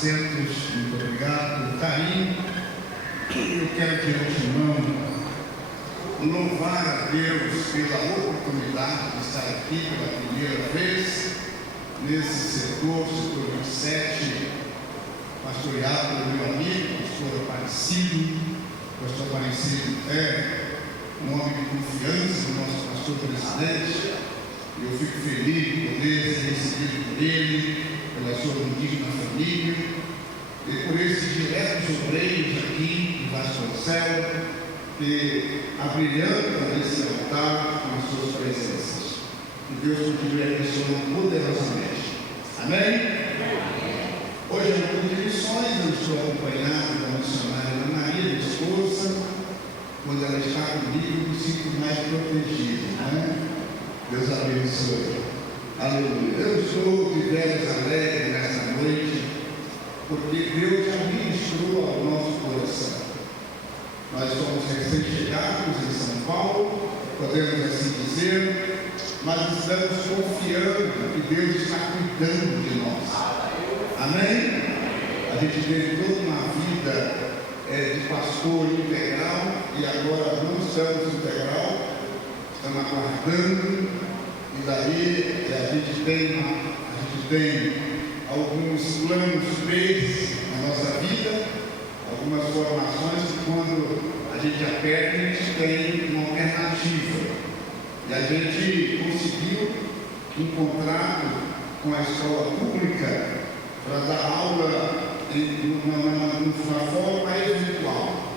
assentos. Muito obrigado pelo carinho. Eu quero de antemão louvar a Deus pela oportunidade de estar aqui pela primeira vez nesse setor 27, pastoreado pelo meu amigo, pastor Aparecido. Pastor Aparecido é um homem de confiança do nosso pastor presidente. Eu fico feliz de poder ser recebido por ele, pela sua digna família e por esses diretos obreiros aqui em Vasconcelos que abrilhantam esse altar com as suas presenças. Que Deus continue abençoando poderosamente. Amém? Hoje é um culto de missões. Eu estou acompanhado da missionária Ana Maria, minha esposa. Quando ela está comigo, eu me sinto mais protegido, né? Deus abençoe. Aleluia. Eu estou de veras alegre nesta noite, porque Deus já ministrou ao nosso coração. Nós somos recém-chegados em São Paulo, podemos assim dizer, mas estamos confiando que Deus está cuidando de nós. Amém? A gente teve toda uma vida de pastor integral e agora não estamos integral, estamos aguardando, e daí a gente tem alguns planos B na nossa vida, algumas formações que quando a gente aperta, a gente tem uma alternativa. E a gente conseguiu encontrar com a escola pública para dar aula de uma forma eventual.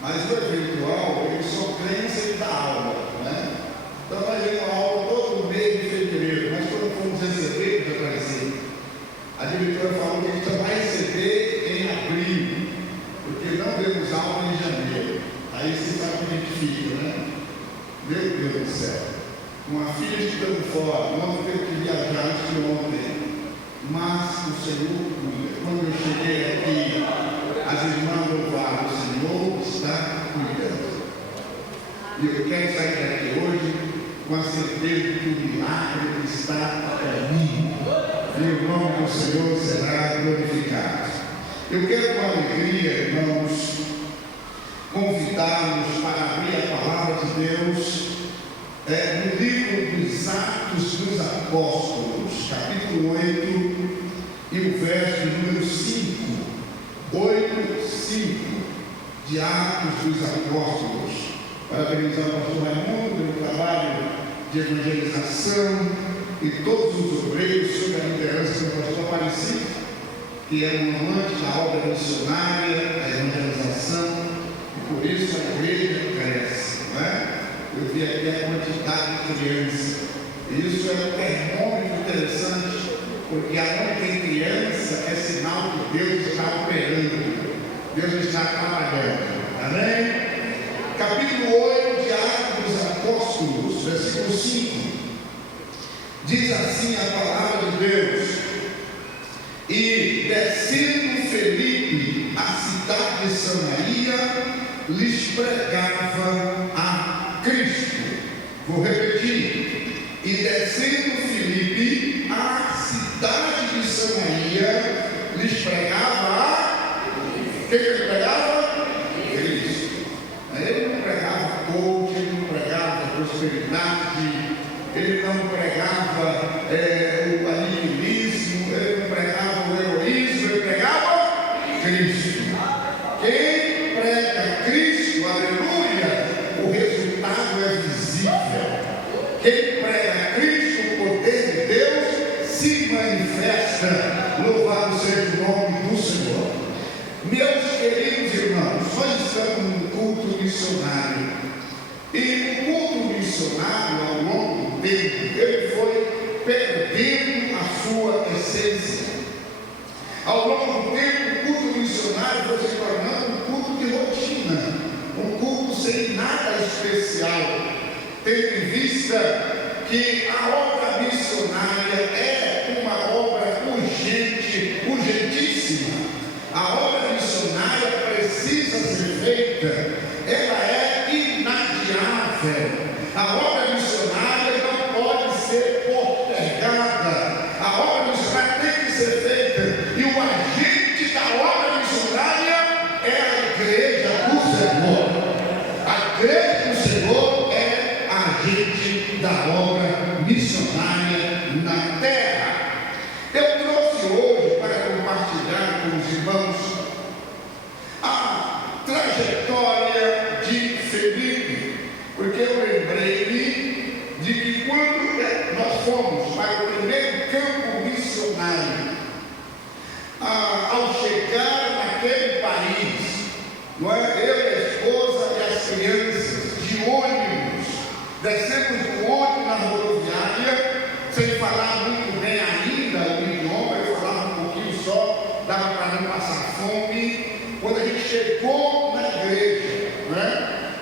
Mas o eventual, ele só ganha se ele dá aula, né? Então nós temos aula todo mês de fevereiro, mas quando fomos receber, já apareceu. A diretora falou que a gente só vai receber em abril, porque não demos aula em janeiro. Aí você sabe como a gente fica, né? Meu Deus do céu. Uma filha estudando fora, não teve que viajar antes de ontem. Mas o Senhor cuida. Quando eu cheguei aqui, as irmãs louvaram, o Senhor está cuidando. E eu quero sair daqui hoje com a certeza que o milagre está a caminho. E o nome do Senhor será glorificado. Eu quero com alegria, irmãos, convidá-los para abrir a palavra de Deus no livro dos Atos dos Apóstolos, capítulo 8, e o verso número 5, 8, 5, de Atos dos Apóstolos. Parabenizar o pastor Raimundo pelo trabalho de evangelização e todos os obreiros sob a liderança do pastor Aparecido, que é um amante da obra missionária, da evangelização, e por isso a igreja cresce, não é? Eu vi aqui a quantidade de crianças. Isso é um termômetro interessante, porque aonde tem criança é sinal que Deus está operando, Deus está trabalhando. Amém? Capítulo 8 de Atos dos Apóstolos, versículo 5. Diz assim a palavra de Deus: e descendo Felipe à cidade de Samaria, lhes pregava a Cristo. Vou repetir. E descendo Felipe à cidade de Samaria, lhes pregava a... Quem que ele pregava? Cristo. Ele não pregava coach, ele não pregava prosperidade, ele não pregava o aniquilismo, ele não pregava o heroísmo, ele pregava Cristo. Quem prega Cristo, aleluia, o resultado é visível. Quem prega Cristo, o poder de Deus se manifesta. Louvado seja o nome do Senhor. Meus queridos irmãos, nós estamos no culto missionário. E o culto missionário, ao longo do tempo, ele foi perdendo a sua essência. Ao longo do tempo, o culto missionário foi se tornando um culto de rotina, um culto sem nada especial, tendo em vista que a obra missionária é uma obra urgente, urgentíssima. A obra missionária precisa ser feita, ela é inadiável. A obra missionária não pode ser postergada. A obra missionária tem que ser feita, e o agente não é? Eu e a esposa e as crianças, de ônibus, descemos do ônibus na rodoviária, sem falar muito bem ainda o idioma, eu falava um pouquinho só, dava para não passar fome. Quando a gente chegou na igreja, né?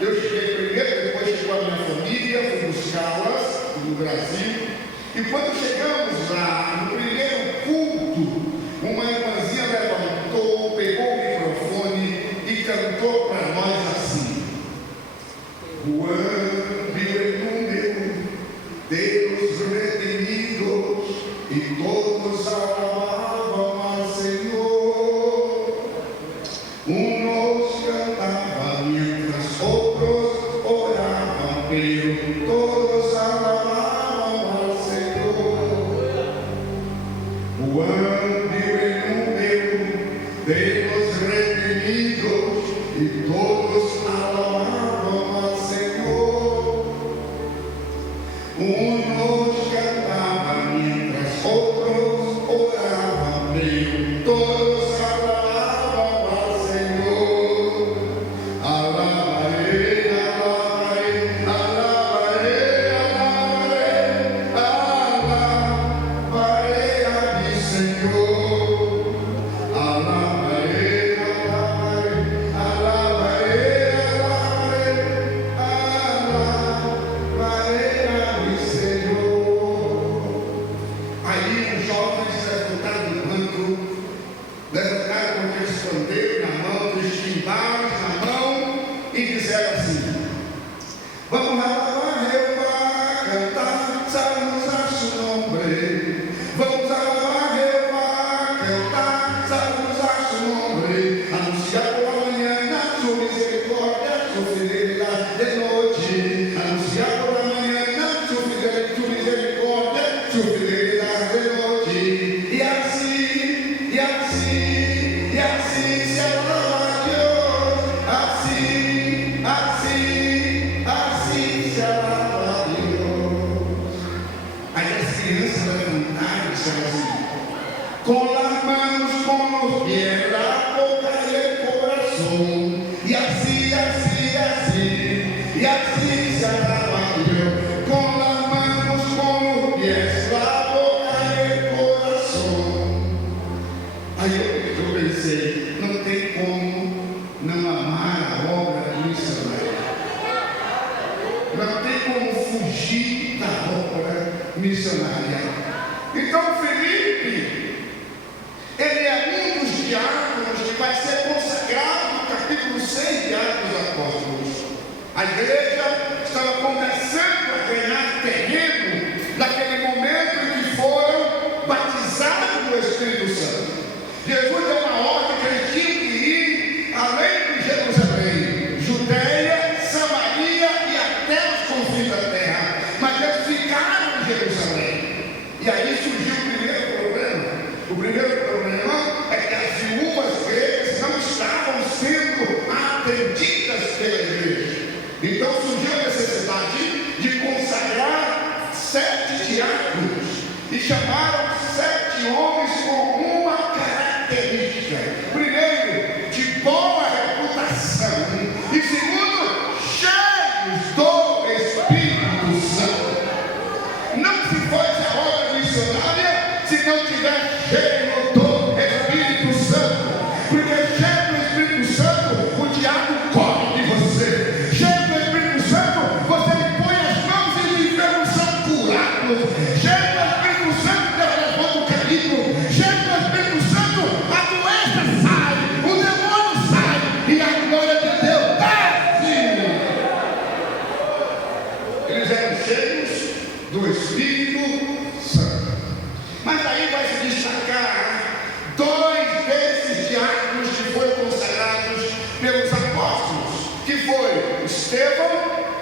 Eu cheguei primeiro, depois chegou a minha família, fui buscá-las no Brasil. E quando chegamos lá, no primeiro culto, uma irmãzinha levantou, pegou o microfone e cantou para nós assim: quando inúmero Deus redimidos e todos alabavam ao Senhor, uns cantavam mientras outros oravam, pero todos alabavam ao Senhor. Quando inúmero Deus redimidos e todos alabavam ao Senhor, uns cantavam mientras outros oravam, pero todos alabavam ao Senhor. Alabarei, alabarei, alabarei, alabarei, alabarei a ti, Senhor. Alabarei, alabarei, alabarei, alabarei a ti, Senhor. Aí os jovens levantaram do banco, levantaram com aqueles pandeiros na mão, aqueles timbales na mão, e disseram assim: vamos alabar, Jeová, cantar, salmos su nombre. Vamos alabar, Jeová, cantar, salmos su nombre. Anunciar por la mañana su misericordia, su fidelidad de noche. Anunciar por la mañana su misericordia, su fidelidad de noche. Y así, y así, y así se alaba a Dios. Así, así, así se alaba a Dios. Aí as crianças levantaram e disseram assim: com las manos, con los pies, la boca y el corazón. Y así, así, así, y así se alaba a Dios. Con las manos, con los pies, la boca y el corazón. Aí eu pensei, não tem como não amar a obra missionária. Não tem como fugir da obra missionária. Então Felipe, ele é um dos diáconos que vai ser consagrado no capítulo 6 de Atos dos Apóstolos. A igreja estava começando a ganhar terreno naquele momento em que foram batizados no Espírito Santo. Jesus deu uma ordem que eles tinham que ir além de Jerusalém, Judeia, Samaria e até os confins da terra. Mas eles ficaram em Jerusalém. E aí surgiu o primeiro problema. O primeiro problema é que as viúvas gregas não estavam sendo atendidas pela igreja. Então surgiu a necessidade de consagrar 7 diáconos e chamaram 7 homens com uma característica: primeiro, de boa reputação, e segundo, cheios do Espírito Santo. Não se fosse a obra missionária se não tiver cheio do Espírito Santo, porque cheio do Espírito Santo o diabo corre de você. Cheio do Espírito Santo você põe as mãos e os enfermos são curados. Cheio do Espírito Santo Deus levanta o caminho. Cheio do Espírito Santo a doença sai, o demônio sai e a glória de Deus desce. Eles eram cheios do Espírito Santo. Mas aí vai se destacar 2 desses diáconos que foram consagrados pelos apóstolos, que foi Estevão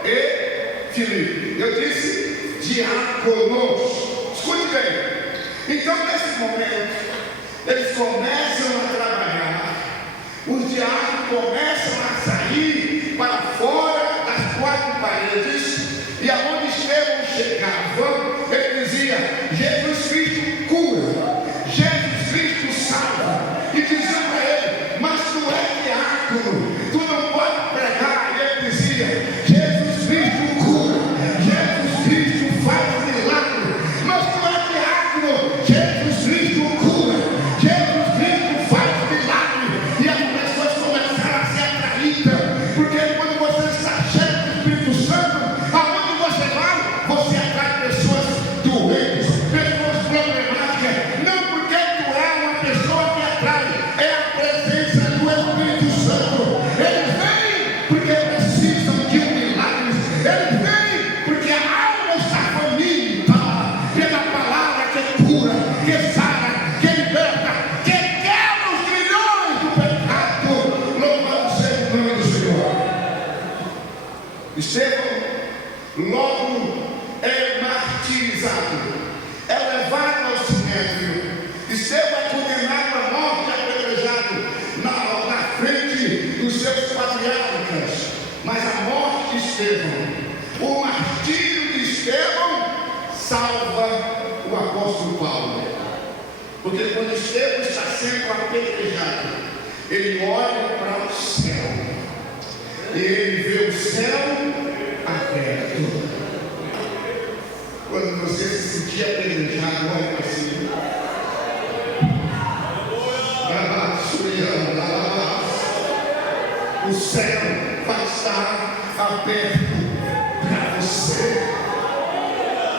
e Filipe. Eu disse diáconos. Escute bem. Então nesse momento eles começam a trabalhar, os diáconos começam a sair para fora das 4 paredes, e aonde Estevão chegava, ele dizia: Jesus Cristo cura, Jesus Cristo salva. E dizia para ele: mas tu é diácono, tu Porque quando Estevão está sendo apedrejado, ele olha para o céu e ele vê o céu aberto. Quando você se sentir apedrejado, olha para cima. O céu vai estar aberto para você,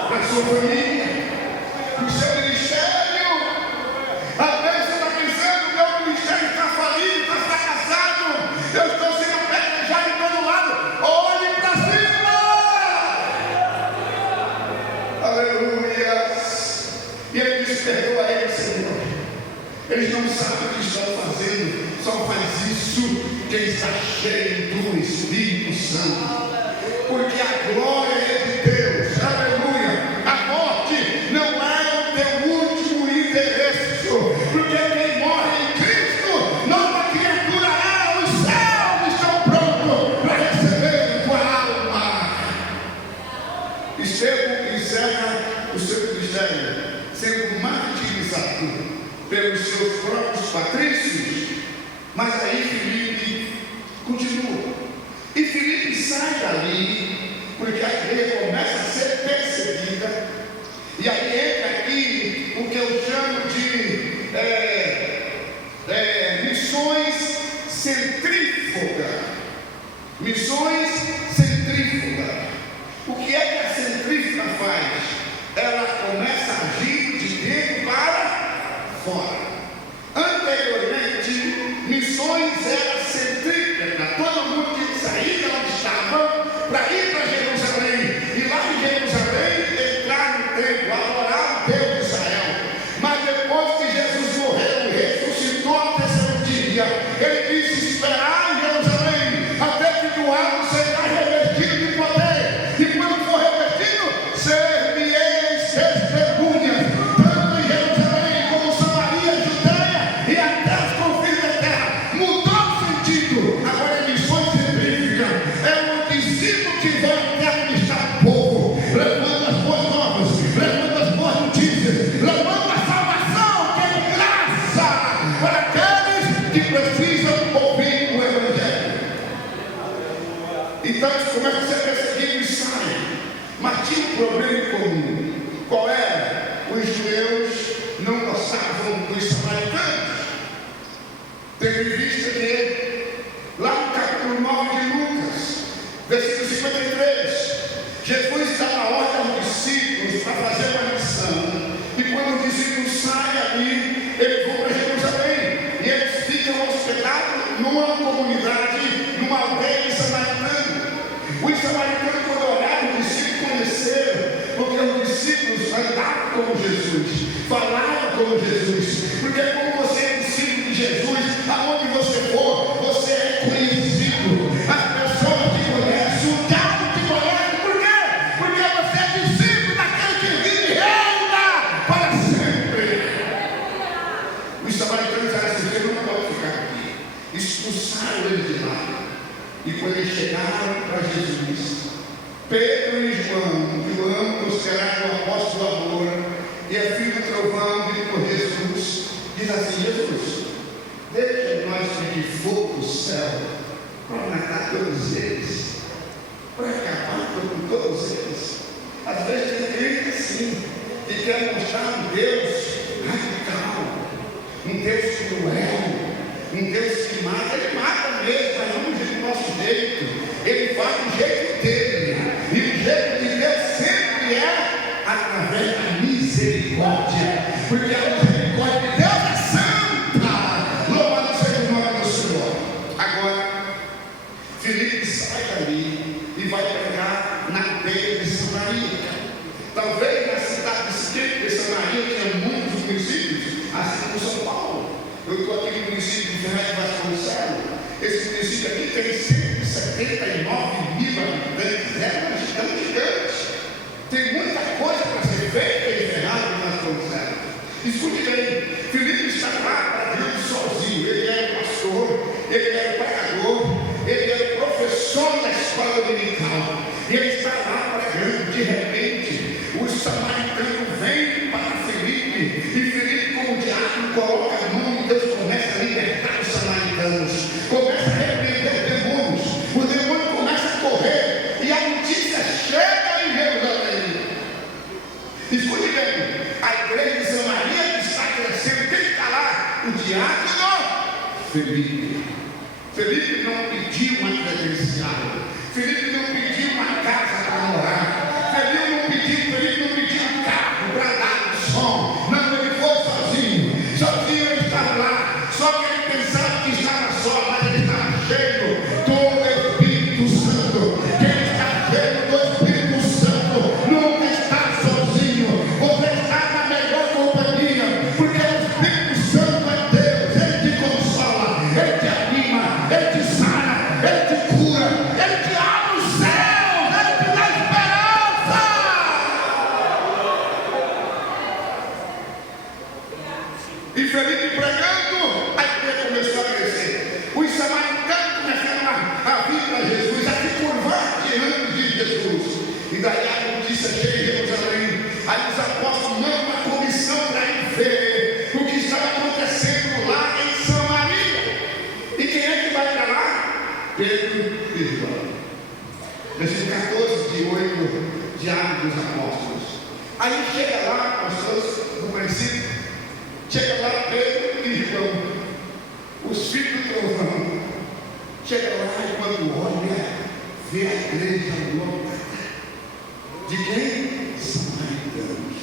para sua família, para o seu ministério. Às vezes você está pensando: meu ministério está falido, está fracassado, eu estou sendo apedrejado em todo lado. Olhe para cima. Aleluia. E ele disse: perdoa ele, Senhor, eles não sabem o que estão fazendo. Só faz isso quem está cheio do Espírito Santo, porque a glória é de Deus. Aleluia. A morte não é o teu último interesse, porque quem morre em Cristo, nova criatura é. Os céus estão prontos para receber tua alma. Estevão encerra o seu ministério sendo martirizado pelos seus próprios patrícios. Mas aí Filipe continua. E Filipe sai dali, porque a igreja começa a ser perseguida. E aí entra aqui o que eu chamo de missões centrífugas. Missões centrífugas. O que é que a centrífuga faz? Ela começa a agir de dentro para fora. Anteriormente, missões eram centrípetas. Todo mundo tinha que sair de onde estava para ir para Jerusalém. E lá em Jerusalém, entrar no templo, adorar o Deus de Israel. Mas depois que Jesus morreu e ressuscitou ao terceiro dia, ele disse: esperar em Jerusalém até que do alto será revestido de poder. E quando for revestido, ser-me-eis testemunhas, tanto em Jerusalém como Samaria, Judeia e até os confins da terra. Mudou o sentido. Agora é missões centrífugas. É um discípulo que vai até administrar o povo, levando as boas novas, levando as boas notícias, levando a salvação, que é graça para aqueles que precisam ouvir o Evangelho. Então eles começam a ser perseguidos e saem. Mas tinha um problema em comum. Qual era? Os judeus não gostavam dos samaritanos. Tendo em vista que lá no capítulo 9 de Lucas, versículo 53, Jesus dá a ordem aos discípulos para fazer uma missão. E quando os discípulos saem ali, eles vão para Jerusalém. E eles ficam hospedados numa comunidade, numa aldeia samaritana. Os samaritanos, quando olharam, os discípulos conheceram, porque os discípulos andavam com Jesus, falavam com Jesus. Porque como você é discípulo de Jesus, aonde você for, você é conhecido. As pessoas te conhecem, o diabo te conhece. Por quê? Porque você é discípulo daquele que vive e reina para sempre. Os samaritanos eram assim: eu não pode ficar aqui. Expulsaram ele de lá. E quando eles chegaram para Jesus, Pedro e João, considerado o apóstolo amor, e a filha trovão vindo por Jesus, diz assim: Jesus, deixa nós pedir fogo do céu para matar todos eles, para acabar com todos eles. Às vezes tem crente assim, que quer mostrar um Deus radical, um Deus cruel, um Deus que mata. Ele mata mesmo, mas não do nosso jeito. Ele faz do jeito dele. E o jeito de Deus sempre é através da misericórdia. Porque a misericórdia de Deus é santa. Louvado seja o nome do Senhor. Agora, Filipe sai dali e vai pregar na aldeia de Samaria. Talvez na cidade de Samaria tinha muitos municípios, assim como São Paulo. Eu estou aqui no município de Ferraz de Vasconcelos. Esse município aqui tem 179 mil habitantes. É um gigante. Tem muita coisa para ser feita em Ferraz de Vasconcelos. Escute bem, Filipe está lá pregando sozinho. Ele era pastor, ele era pregador, ele era professor da escola dominical. E ele está lá pregando. De repente, os samaritanos vêm para Filipe. E Filipe, com o diabo, Felipe. Felipe não pediu uma credencial. Felipe não pediu uma casa para morar. Felipe não pediu um carro para dar o som. Não, ele foi sozinho. Sozinho ele estava lá. Só que ele pensava que estava só, mas ele estava cheio do Espírito Santo. Quem está cheio do Espírito Santo nunca está sozinho. Você está na melhor companhia, porque o Espírito Santo é Deus. Ele te consola, ele te anima, ele te sana, ele te cura, ele te abre os céus, ele te dá esperança. E Felipe pregando, a igreja começou a crescer. Os samaritanos começaram a vir para Jesus, a se curvar diante de Jesus. E daí a notícia chega em Jerusalém. Aí os apóstolos mandam uma comissão para ir ver o que estava acontecendo lá em Samaria. E quem é que vai para lá? Pedro e João. Versículo 14 de 8 de Atos dos Apóstolos. Aí chega lá, pastores, no princípio, chega lá Pedro e João, os filhos do trovão. Chega lá e quando olha, vê a igreja lotada. De quem? Samaritanos.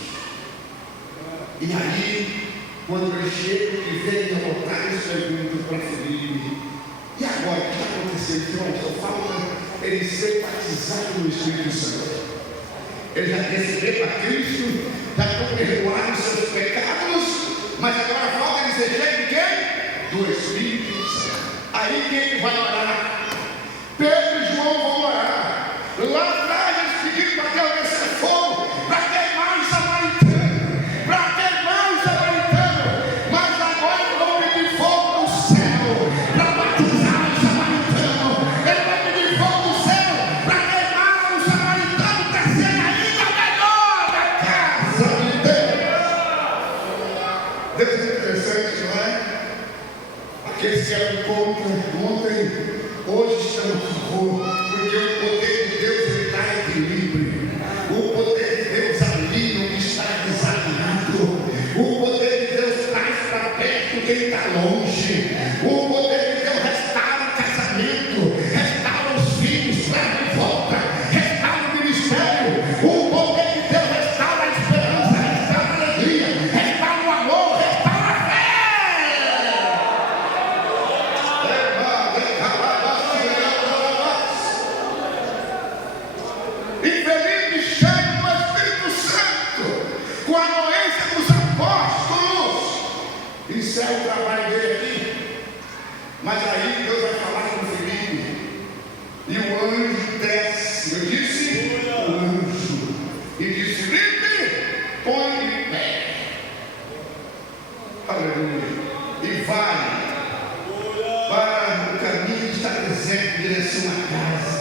E aí, quando eles chegam e veem a lotar, eles perguntam para Felipe: e agora, o que está acontecendo? Irmão, só falta ele ser batizado no Espírito Santo. Ele já recebeu a Cristo, já estão perdoados os seus pecados, mas agora falta ele ser cheio de quem? Do Espírito Santo. Aí quem vai orar? Pedro e João vão orar. Lá atrás eles pediram para Deus descer fogo, para queimar os samaritanos, mas agora eles vão pedir fogo do céu, para batizar os samaritanos. Ele vai pedir fogo do céu, para queimar os samaritanos, para ser ainda melhor da casa de Deus. Deus é interessante, não é? Aqueles que eram contra ontem, hoje estão a favor, porque o poder de Deus ele dá equilíbrio. O poder de Deus alinha o que está desalinhado. O poder de Deus traz para perto quem está longe. O poder de Deus restaura o casamento, restaura os filhos, traz de volta, restaura o ministério. O poder de Deus restaura a esperança, restaura a alegria, restaura o amor, restaura a fé. E Felipe cheio do Espírito Santo, com a anuência dos apóstolos. Isso é o trabalho dele aqui. Mas aí Deus vai falar com Felipe, e o anjo desce. Eu disse, o anjo, e disse: Felipe, põe de pé. Aleluia. E vai para o caminho que está deserto, em direção à casa.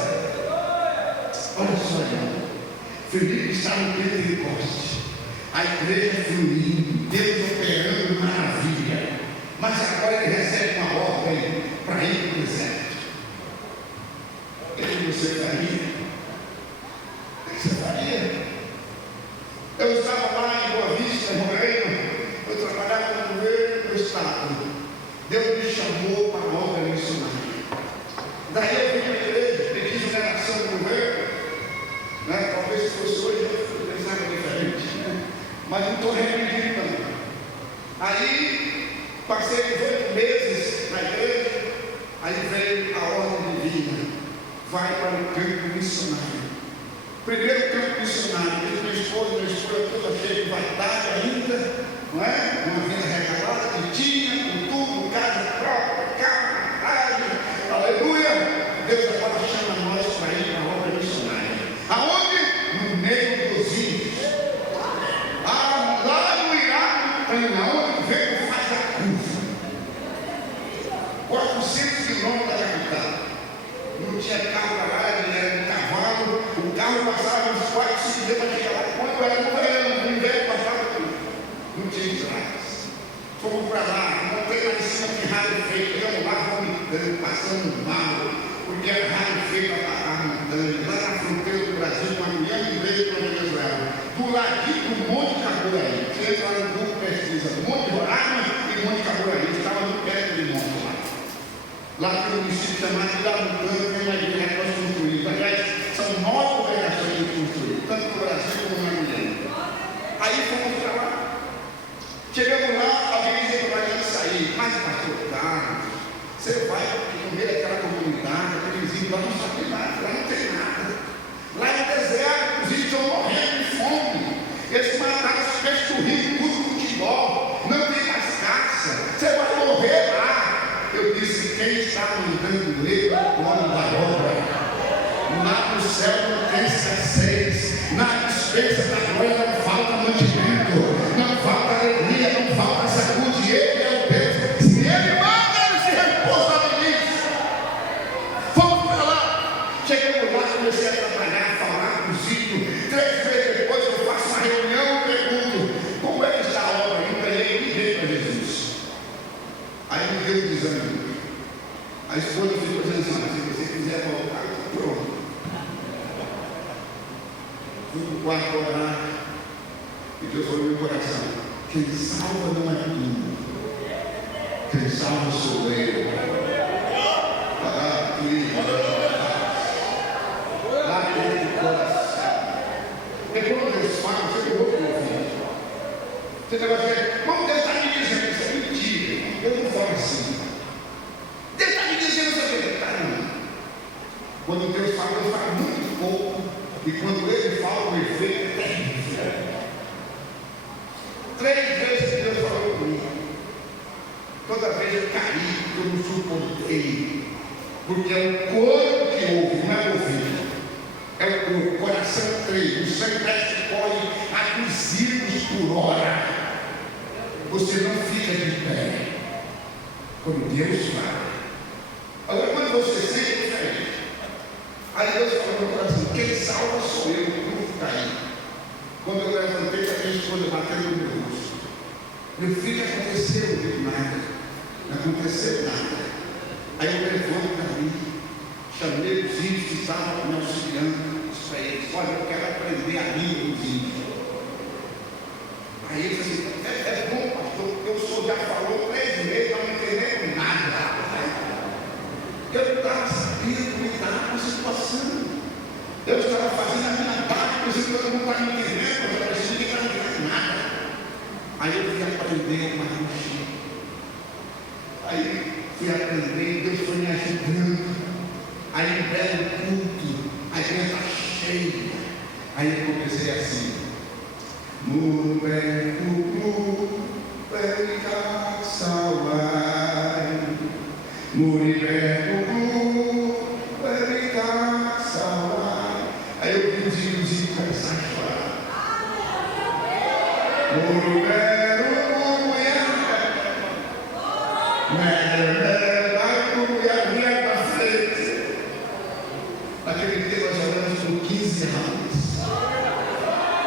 Olha só, irmão. Felipe está no Pentecoste, a igreja fluindo, Deus operando maravilha. Mas agora ele recebe uma ordem para ir para o deserto. O que você faria? O que você faria? Eu estava lá em Boa Vista, em Roraima. Eu trabalhava no governo do estado. Deus me chamou para a obra missionária. Daí eu vim para a igreja, pedi exoneração do governo. Talvez se fosse hoje eu pensava diferente, mas não estou arrependido não. Aí passei 8 meses na igreja. Aí veio a ordem divina: vai para o campo missionário. Primeiro campo missionário, minha esposa toda cheia de vaidade ainda, não é? Uma vida regalada que tinha, com tudo, casa própria, carro, rádio, aleluia. Deus agora chama nós para ir para a obra missionária. Aonde? No meio dos índios. Lá no Iraque, aonde o vento faz a curva. 400 quilômetros da capital. Não tinha carro para lá, era um cavalo. O carro passava uns 4, 5 dias para chegar lá. Quando era no verão, no inverno passava tudo. Não tinha estradas. Fomos para lá, montei lá em cima de rádio feito. Eu lá vomitando, passando mal. Porque era rádio feito a montanha. Lá na fronteira do Brasil, uma mulher me veio para Venezuela. Do ladinho do Monte Caburaí. Você entra lá no Google, pesquisa Monte Roraima e Monte Caburaí. Estava no perto de Monte lá. Lá tem um município chamado de Labutano, tem uma igreja que nós construímos. Aliás, são 9 congregações que construímos, tanto no Brasil como na Minas. Aí fomos para lá. Chegamos lá, alguém dizia que vai sair. Mas, pastor, tá, você vai no meio daquela comunidade, aquele vizinho lá não sabe nada, lá não tem nada. Lá é deserto, os índios estão morrendo de fome. Eles mataram os peixes do rio, tudo no futebol. Não tem mais caça. Você vai morrer lá. Eu disse, quem está mandando ele é o dono da obra. Lá no céu não tem escassez. Na dispensa da glória não falta mantimento, não falta alegria, não falta saúde. Ele é o Deus. Se ele manda, ele se responsabiliza. Fomos para lá. Chegamos lá, comecei a trabalhar, a falar com os índios. 3 meses depois eu faço uma reunião e pergunto, como é que está a obra? Eu ganhei ninguém para Jesus. Aí me deu um desânimo. A esposa ficou dizendo assim, se você quiser voltar, pronto. Fui no quarto orar e Deus falou no meu coração, quem salva não é tu, quem salva sou eu. Lá dentro do coração. Porque quando Deus fala, você não ouve o ouvido. Você vai dizer, como Deus está me dizendo, isso é mentira. Eu não falo assim. Deus está me dizendo isso aqui. Caramba. Quando Deus fala muito pouco. E quando Ele fala, o efeito é terrível. 3 vezes que Deus falou comigo. Toda vez eu caí, eu não suportei. Porque é o corpo que ouve, não é o ouvido. É o coração treino, o sangue parece que corre a 200 por hora. Você não fica de pé quando Deus fala. Agora, quando você sente, é diferente. Aí Deus falou no meu coração, quem salva sou eu, não vou cair. Quando eu levantei, a minha esposa batendo no meu rosto. Meu filho, aconteceu? Eu digo nada. Não aconteceu nada. Aí eu levanto para mim, chamei os índios que estavam me auxiliando, disse para eles, olha, eu quero aprender a língua dos índios. Aí ele disse assim, é bom, pastor, porque o senhor já falou 3 meses, não entendendo nada. Eu não estava sabendo lidar com a situação. Eu estava fazendo a minha parte, por isso todo mundo está me entendendo, mas eu preciso de não entender nada. Aí eu fui aprender uma roxinha. Aí fui aprendendo, Deus foi me ajudando. Aí um belo culto, a igreja está cheia. Aí eu comecei assim. Mubeku Perika Sawai Muribeku Perika Sawai. Aí eu vi os índios começar a chorar. Muruberu Muiaca da frente. Naquele tempo nós oramos por 15 anos.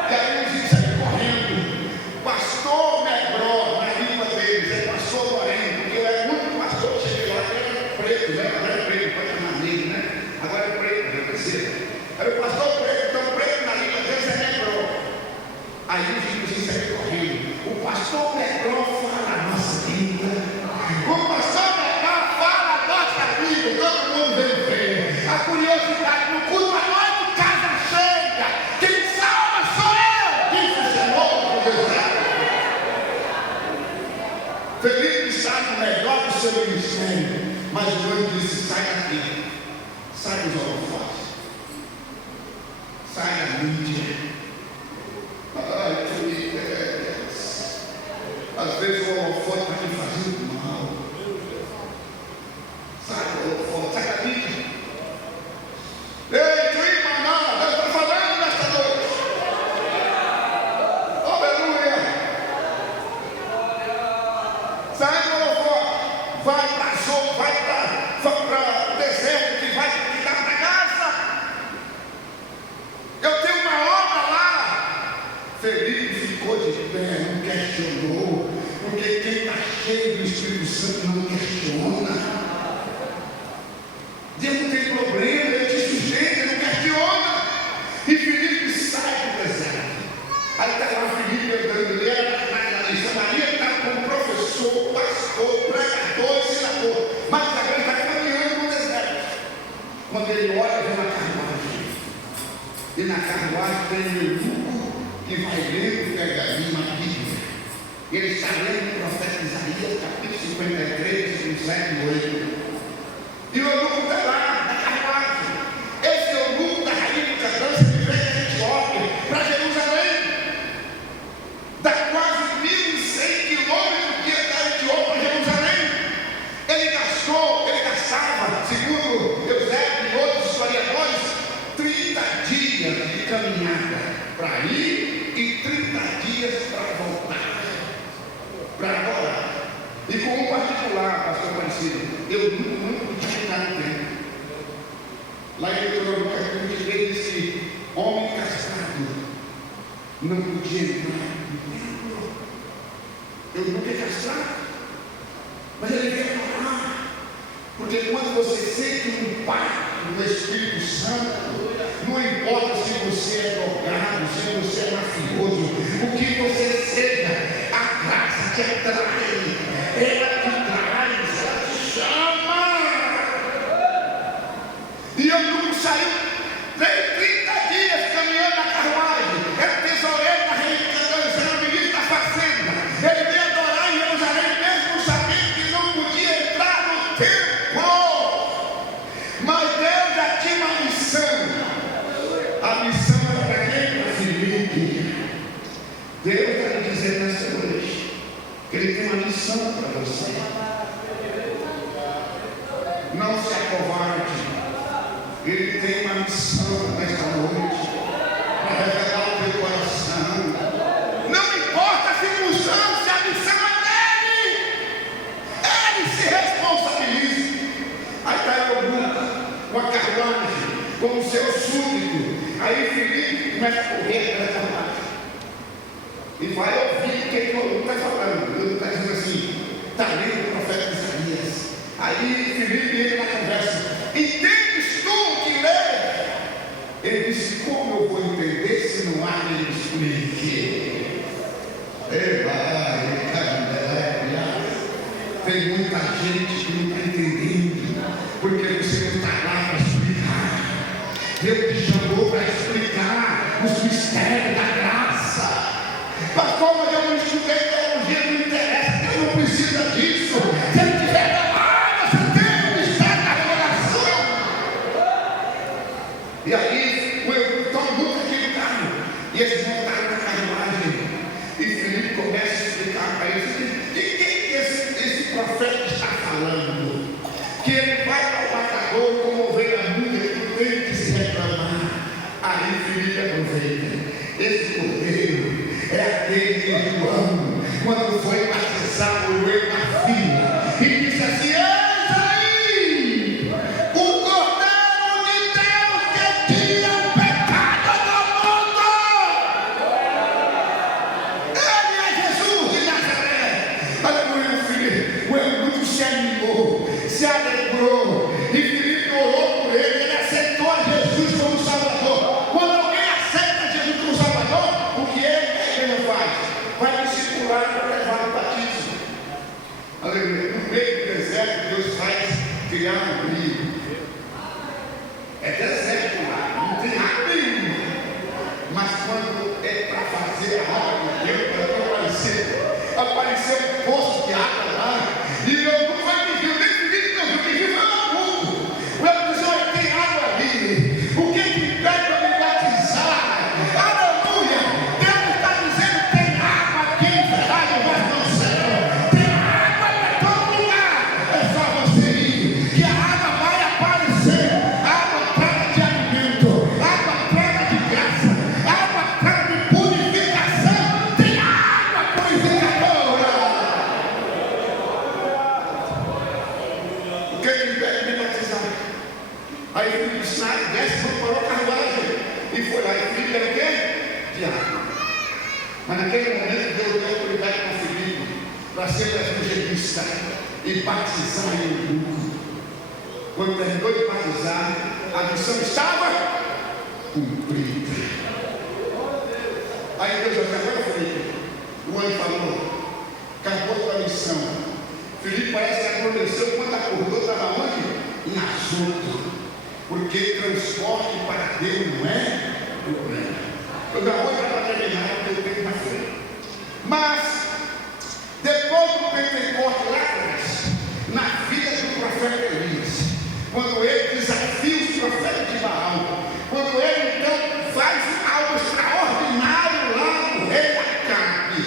E aí os índios saíram correndo. Pastor Negró, na língua deles, é pastor Moreno, porque eu era muito pastor, cheguei lá, era preto, né? Agora é preto, pode chamar negro, né? Agora é preto, já percebeu? Era o pastor preto, então preto na língua deles é Negró. Aí os índios saíram correndo. O pastor Negró fala a nossa língua. O pastor Negró fala a nossa língua. Todo mundo vem ver. A curiosidade no culto à noite, casa cheia. Quem salva sou eu, disse o Senhor. Felipe está no melhor do seu ministério, mas o anjo disse: sai daqui, sai dos holofotes, sai da mídia. Ai, Felipe, às vezes o holofote está me fazendo mal. Sai do holofote, sai da mídia. Ei, clima, não, Deus está falando nesta noite. Aleluia. Sai do holofote, vai para Zoe, vai para o deserto, que vai cuidar da casa. Eu tenho uma obra lá Quando ele olha, vê uma carruagem. E na carruagem tem um eunuco que vai lendo o pergaminho, a Bíblia. Ele está lendo o profeta Isaías, capítulo 53, versículos 7 e 8. E o eunuco está lá na carruagem. Esse eunuco da rainha de Candância que veio da Etiópia para Jerusalém. Dá quase 1.100 quilômetros de da Etiópia para Jerusalém. Ele gastava, segundo Eusébio e outros historiadores, 30 dias de caminhada para ir e 30 dias para voltar, para adorar. E com um particular, pastor Aparecido, eu nunca podia ficar no tempo. Lá em Deuteronômio capítulo 23 diz que homem castrado não podia entrar no templo. Eu nunca é castrado, mas ele veio falar. Porque quando você sente um impacto do Espírito Santo, não importa se você é drogado, se você é mafioso, o que você seja, a graça te atrai, ela te traz, ela te chama. E eu não saiu, veio 30 dias caminhando na carruagem, era tesoureiro da rainha de Candância, era o ministro da fazenda. Ele veio adorar em Jerusalém, mesmo sabendo que não podia entrar no templo. Mas Deus já tinha uma missão. A missão era para quem? Para Filipe. Deus está lhe dizendo nessa noite que Ele tem uma missão para você. Não se acovarde. Ele tem uma missão nesta noite para revelar o teu coração. Não importa a circunstância, a missão é dele. Ele se responsabiliza. Aí está o com a carruagem, com o seu súdito. Aí Filipe começa a correr pela carruagem e vai ouvir o que o outro está falando. O outro está dizendo assim: está lendo o profeta Isaías. Aí Filipe entra na conversa: entendes tu o que lê? Ele disse: como eu vou entender se não há quem me explique? Tem muita gente que não está entendendo, porque você não está lá para explicar. Deus te chamou para explicar os mistérios da graça. Pastor, mas eu não estudei teologia, não interessa, Deus não precisa disso. Se Ele te revelar, você tem o mistério da revelação. E aí, o eunuco toma muito aquele carro, e eles montaram na carruagem, e Filipe começa a explicar para eles: de quem esse profeta está falando? Que ele vai ao matador como ovelha muda, que não tem que se reclamar. Aí Filipe aproveita: esse cordeiro é aquele que João, quando foi batizar, olhou na fila e disse assim: eis aí o cordeiro de Deus que tira o pecado do mundo. Ele é Jesus de Nazaré. Aleluia, filho. O eunuco se animou, se alegrou, e Filipe orou por ele. Ele aceitou a Jesus como Salvador. Quando alguém aceita Jesus como Salvador, o que ele faz? Vai discipular para levar o batismo. Aleluia. No meio do deserto, Deus faz criar um rio. É deserto lá, não tem água nenhuma. Mas quando é para fazer a obra de Deus, apareceu um poço de água lá. E eu não vai me viu, nem Filipe não viu, que viu foi maluco. O eu disse: olha, tem água ali. O que que pede para me batizar? Aleluia! Deus está dizendo: tem água aqui em Ferrari, mas no céu. Tem água em todo lugar. É só você ir, que a água vai aparecer. Água traga de alimento, água traga de graça, água traga de purificação. Tem água purificadora. O que ele pede me batizar? Aí Filipe disse: desce, preparou a carruagem e foi lá. E Filipe era o quê? Diácono. Mas naquele momento Deus deu autoridade para Filipe para ser evangelista e batizar em eunuco. Quando terminou de batizar, a missão estava cumprida. Aí Deus disse: agora Filipe, o anjo falou, acabou a tua missão. Filipe parece que aconteceu quando acordou, estava onde? Em Azoto. Porque Deus não é problema. Eu já vou para terminar o que eu tenho na frente. Mas, depois do Pentecostes lá atrás, na vida do profeta Elias, quando ele desafia os profetas de Baal, quando ele então faz algo extraordinário lá no rei Acabe,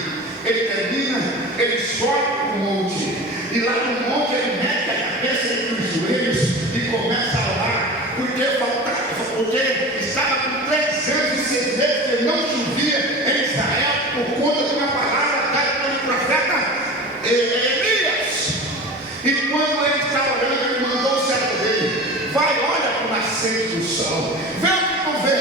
ele termina, ele sobe para o monte, e lá no monte ele mete a cabeça entre os joelhos e começa a orar, porque estava com 3 anos e 6 meses que não chovia em Israel por conta de uma palavra dada pelo profeta Elias. E quando ele está orando, ele mandou o servo dele: vai, olha para o nascente do sol, vê o que tu vê.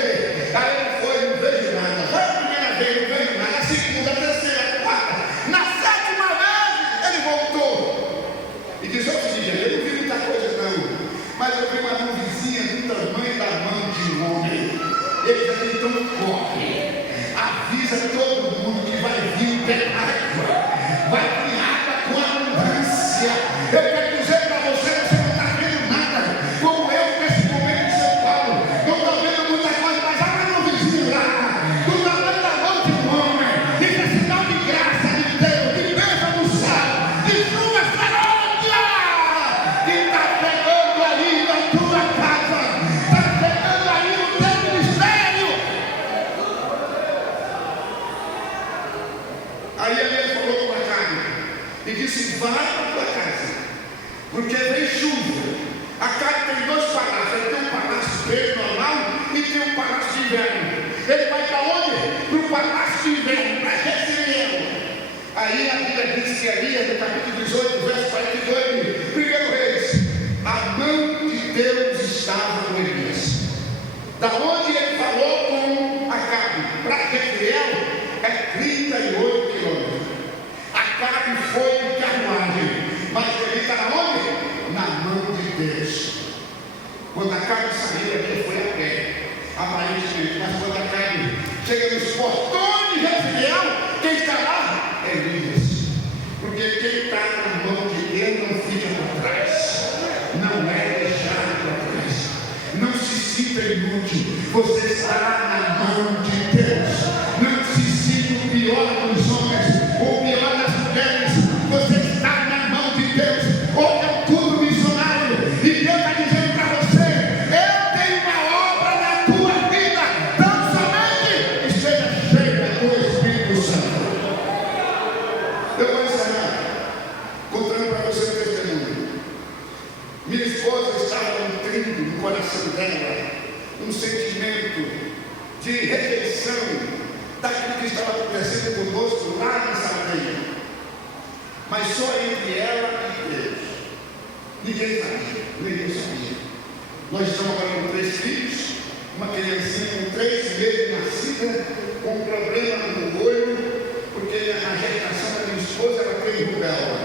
Aí ele foi, não vejo nada. Foi a primeira vez, não vejo nada. A segunda, a terceira, a quarta, na 7ª vez ele voltou e diz: ó filho, eu não vi muita coisa não, mas eu vi uma nuvenzinha do tamanho da mão de um homem. Ele diz: então corre, avisa todo mundo que vai vir ter água, vai vir água com abundância. Eu quero dizer para você, você não está vendo nada, como eu nesse momento em São Paulo, não estou vendo muita coisa, mas há uma nuvenzinha lá, do tamanho da mão de um homem, e que é sinal de graça de Deus, de bênção do céu, de chuva serôdia, que está chegando aí na tua casa, está chegando aí no teu ministério. Aí ele falou para Acabe e disse: vai para tua casa, porque vem chuva. Acabe tem 2 palácios, ele tem um palácio verde normal e tem um palácio de inverno. Ele vai para onde? Para o palácio de inverno, para Jezreel. Aí a Bíblia diz que ali, no capítulo 18, verso 42, 1 Reis, a mão de Deus estava com Elias. Da onde ele falou com Acabe para Jezreel é 38 quilômetros. Acabe foi em carruagem, mas ele está onde? Na mão de Deus. Quando Acabe saiu, ele foi a pé, aparentemente, mas quando Acabe chega nos portões de Jezreel, quem está lá? Elias. Porque quem está na mão de Deus não fica para trás, não é deixado para trás. Não se sinta inútil, você está na mão de Deus. Não se sinta o pior dos homens, o pior das mulheres, você está na mão de Deus. Hoje é um culto missionário e Deus está dizendo para você: eu tenho uma obra na tua vida, tão somente esteja cheia do Espírito Santo. Eu vou encerrar contando para você um testemunho. Minha esposa estava nutrindo no coração dela um sentimento de rejeição daquilo que estava acontecendo conosco lá na Saldanha, mas só entre ela e Deus. Ninguém sabia, nem eu sabia. Nós estamos agora com 3 filhos, uma criancinha com 3 meses nascida, com um problema no olho, porque a gestação da minha esposa ela tem rubéola.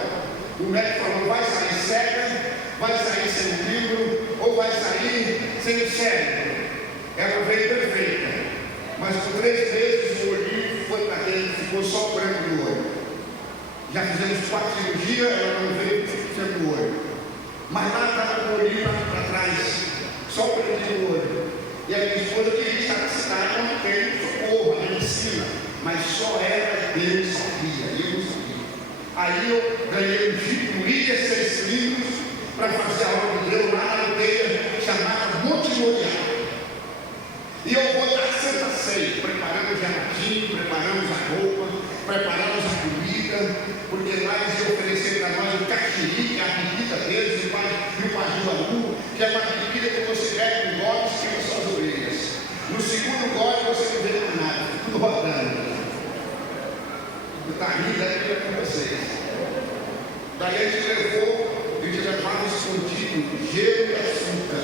O médico falou: vai sair cega, vai sair sem um membro, ou vai sair sem o cérebro. Ela veio perfeita, mas por 3 meses o olhinho foi para dentro, ficou só branco no olho. Já fizemos 4 cirurgias, ela não veio sempre o olho, mas lá estava com o olhinho para trás, só preto no olho. E a minha esposa queria estar na cidade onde tem socorro, a medicina, mas só ela e Deus sabia, eu não sabia. Aí eu ganhei um Jeep Williams 6 cilindros para fazer a obra de Deus lá na aldeia chamada Monte Moriá. E eu vou dar Santa Ceia, preparamos o jardim, preparamos a roupa, preparamos a comida, porque lá eles iam oferecer para nós o caxiri, que é a bebida deles, e o pajuaru, que é uma bebida que você bebe um gole e esquenta suas orelhas. No segundo gole você não vê mais nada, tudo rodando. Está rindo aqui com vocês. Daí a gente levava escondido gelo e açúcar,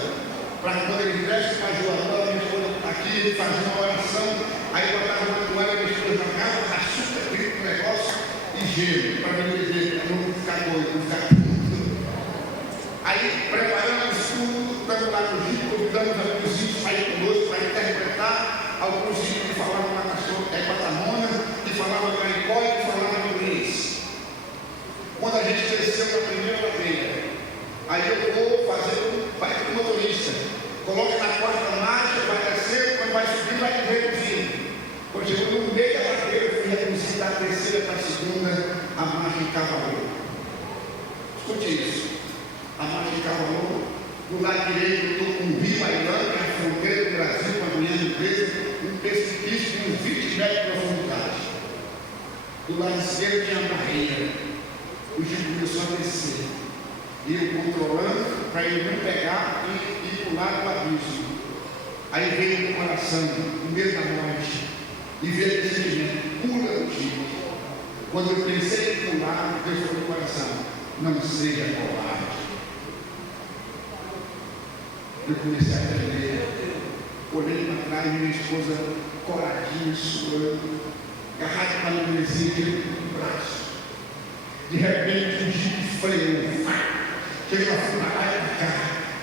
para quando ele desse para João, a minha esposa aqui, ele fazia uma oração, aí botava uma toalha, minha esposa jogava açúcar, trigo no negócio e gelo, para mim dizer, para não ficar doido, não ficar tudo. Aí preparamos tudo, estamos lá no Rio, convidamos alguns índios para ir conosco, para interpretar, alguns índios que falavam uma nação Patamona, que falavam caicó e que falavam inglês. Quando a gente desceu na primeira vez, aí eu vou fazer vai com o motorista, coloca na 4ª marcha, vai descer, vai subir, vai reduzindo. Quando chegou no meio da ladeira, eu fui reduzir da terceira para a segunda, a marcha encavalou. Escute isso. A marcha encavalou. Do lado direito, eu estou com o Rio Bailão, que é a fronteira do Brasil, com a minha empresa, um precipício de uns 20 metros de profundidade. Do lado esquerdo tinha a barreira. O Chico começou a descer. E eu controlando para ele não pegar e ir para o lado do abismo. Aí veio no coração, no meio da morte, e veio o sentimento: pula o Chico. Quando eu pensei em pular, Deus falou no coração: não seja covarde. Eu comecei a tremer. Olhei para trás, minha esposa coradinha, suando, agarrada para a mulherzinha no braço. De repente, o Chico freou. Chega para lá e para cá,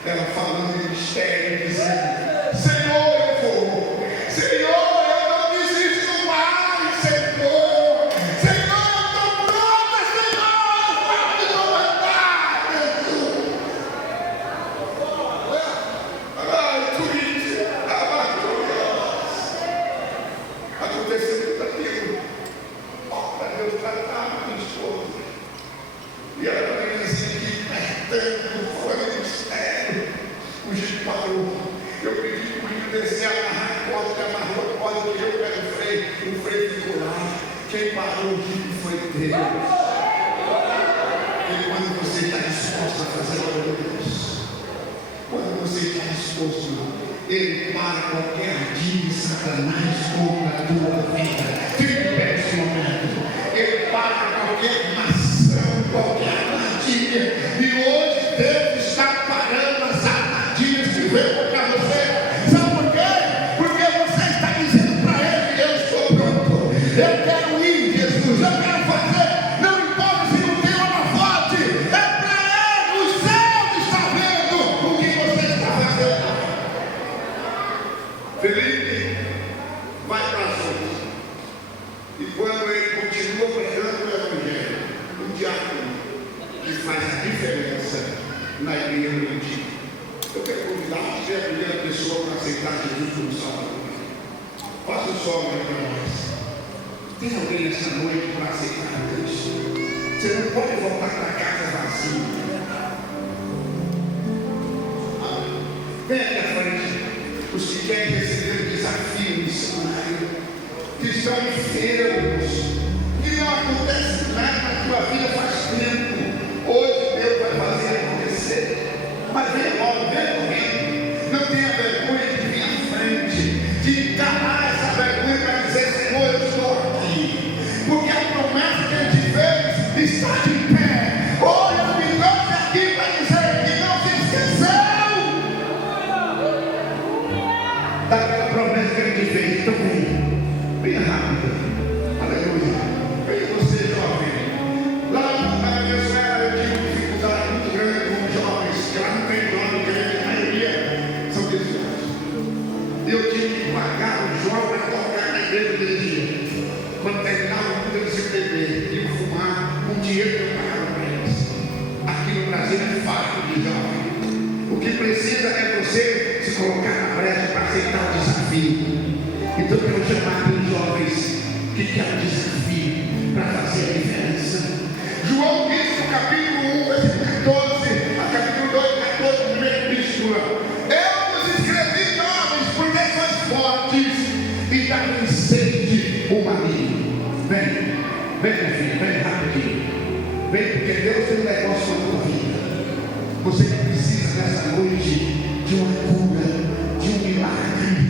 ela falando em mistério, dizendo: Senhor, eu vou. Senhor, eu não desisto mais, Senhor. Senhor, eu estou pronta, Senhor. Pode comandar, Jesus. Ai, Corinthians, aconteceu tudo aquilo. Para Deus tratar minha esposa. E ela também dizia que fora do mistério. O Chico parou. Eu pedi para o Chico descer, amarrar a corda, que amarrou a corda, que eu pego o freio ficou lá. Quem parou o Chico foi Deus. E quando você está disposto a fazer a obra de Deus, quando você está disposto, Ele para qualquer ardilha de Satanás contra a tua vida. Fique de pé nesse momento. Ele para qualquer nação, qualquer armadilha. E hoje Deus está parando as armadilhas que veio contra você. Sabe por quê? Porque você está dizendo para Ele: eu estou pronto. Eu quero ir, Jesus. Eu quero fazer. Não importa se não tem uma forte. É para Ele. O céu está vendo o que você está fazendo. Felipe vai para as outras. E quando ele continua pregando o Evangelho, o diácono que faz a diferença na igreja do Antigo. Eu quero convidar você a primeira pessoa para aceitar Jesus como Salvador. Faça o sol para nós. Tem alguém essa noite para aceitar a Deus? Você não pode voltar para casa vazio. Vem aqui à frente. Os que querem receber o desafio missionário, que estão enfermos, que não acontece nada na tua vida faz tempo. Hoje Deus vai fazer acontecer. Mas vem logo, vem correndo. Não tenha vergonha de vir à frente, de encarar essa vergonha para dizer: Senhor, eu estou aqui. Porque a promessa que Ele te fez está de pé. Hoje eu me trouxe aqui para dizer que não se esqueceu daquela promessa que Ele te fez. Então bem rápido. Aleluia. Veja você, jovem. Lá na Venezuela eu tive dificuldade muito grande com jovens, que lá não tem nome grande, a maioria são desviados. Eu tive que pagar o jovem para tocar na igreja de dia. Quando terminava o mundo, eles iam beber, iam fumar, com dinheiro que eu pagava para eles. Aqui no Brasil é fácil de jovem. O que precisa é você se colocar na brecha para aceitar o desafio. Então eu quero chamar aqueles jovens que querem um desafio para fazer a diferença. João disse no capítulo 1, versículo 14, a capítulo 2, 14, primeira epístola: eu vos escrevi, jovens, porque sois fortes e já venceste o maligno. Vem, minha filha, vem rapidinho. Vem, porque Deus tem um negócio com a tua vida. Você precisa nessa noite de uma cura, de um milagre,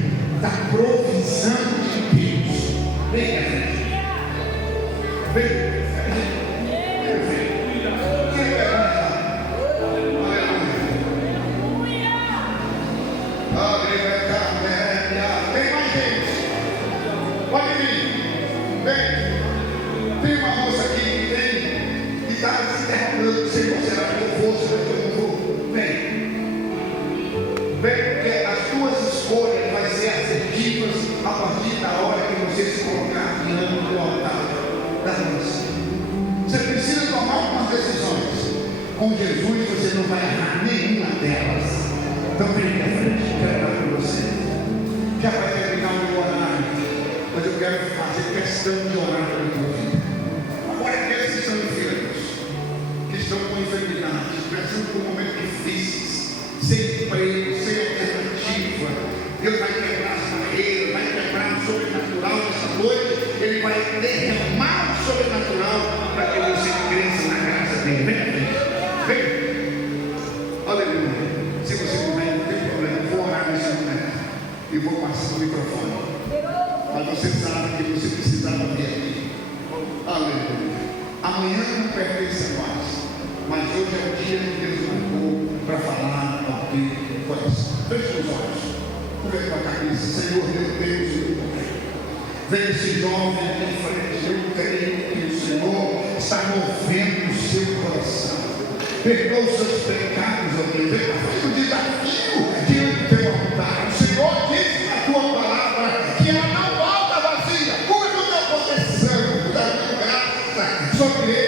da provisão de Deus. Vem, vem. Tem mais gente. Pode vir. Vem. Tem uma moça aqui que está se derramando. Senhor, será que eu vou? Será que eu não vou? Vem, porque as tuas escolhas vão ser assertivas a partir da hora que você se colocar diante do altar da nossa. Você precisa tomar algumas decisões. Com Jesus você não vai errar nenhuma delas. Então vem aqui à frente, quero orar por você. Já vai ter fazer questão de orar pela tua vida. Agora, aqueles que estão enfermos, que estão com enfermidades, passando por momentos difíceis, sem emprego, sem alternativa, Deus vai quebrar as barreiras, vai quebrar o sobrenatural nessa noite. Ele vai derramar o sobrenatural para que você cresça na graça dele. Vem. Aleluia. Se você puder, não tem problema, eu vou orar nesse momento e vou passar o microfone. Mas você sabe que você precisava vir aqui. Aleluia. Amanhã não pertence a nós, mas hoje é o dia que Deus marcou para falar ao teu coração. Feche os olhos. Cubra a cabeça. Senhor, meu Deus, meu Pai. Vem esse jovem aqui em frente. Eu creio que o Senhor está movendo o seu coração. Perdoa os seus pecados, ó Deus. Ele faz o desafio diante do teu altar. O Senhor disse na tua palavra que ela não volta vazia. Cuida da proteção, da tua graça sobre ele.